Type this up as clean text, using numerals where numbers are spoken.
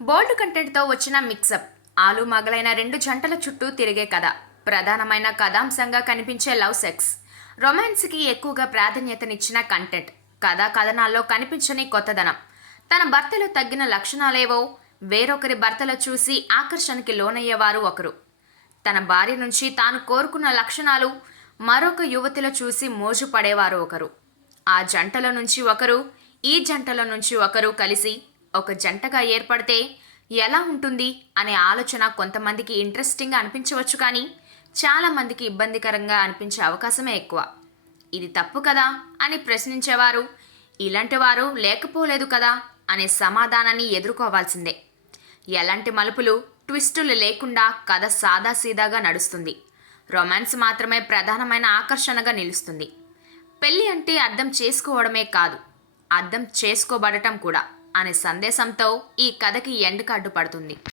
బోల్డ్ కంటెంట్తో వచ్చిన మిక్సప్ ఆలు మగలైన రెండు జంటల చుట్టూ తిరిగే కథ. ప్రధానమైన కథాంశంగా కనిపించే లవ్ సెక్స్, రొమాన్స్కి ఎక్కువగా ప్రాధాన్యతనిచ్చిన కంటెంట్. కథా కథనాల్లో కనిపించని కొత్తదనం. తన భర్తలో తగ్గిన లక్షణాలేవో వేరొకరి భర్తలో చూసి ఆకర్షణకి లోనయ్యేవారు ఒకరు. తన భార్య నుంచి తాను కోరుకున్న లక్షణాలు మరొక యువతిలో చూసి మోజు పడేవారు ఒకరు. ఆ జంటల నుంచి ఒకరు, ఈ జంటల నుంచి ఒకరు కలిసి ఒక జంటగా ఏర్పడితే ఎలా ఉంటుంది అనే ఆలోచన కొంతమందికి ఇంట్రెస్టింగ్గా అనిపించవచ్చు, కానీ చాలామందికి ఇబ్బందికరంగా అనిపించే అవకాశమే ఎక్కువ. ఇది తప్పు కదా అని ప్రశ్నించేవారు ఇలాంటి వారు లేకపోలేదు కదా అనే సమాధానాన్ని ఎదుర్కోవాల్సిందే. ఎలాంటి మలుపులు, ట్విస్టులు లేకుండా కథ సాదాసీదాగా నడుస్తుంది. రొమాన్స్ మాత్రమే ప్రధానమైన ఆకర్షణగా నిలుస్తుంది. పెళ్ళి అంటే అర్థం చేసుకోవడమే కాదు, అర్థం చేసుకోబడటం కూడా అనే సందేశంతో ఈ కథకి ఎండ్ కార్డు పడుతుంది.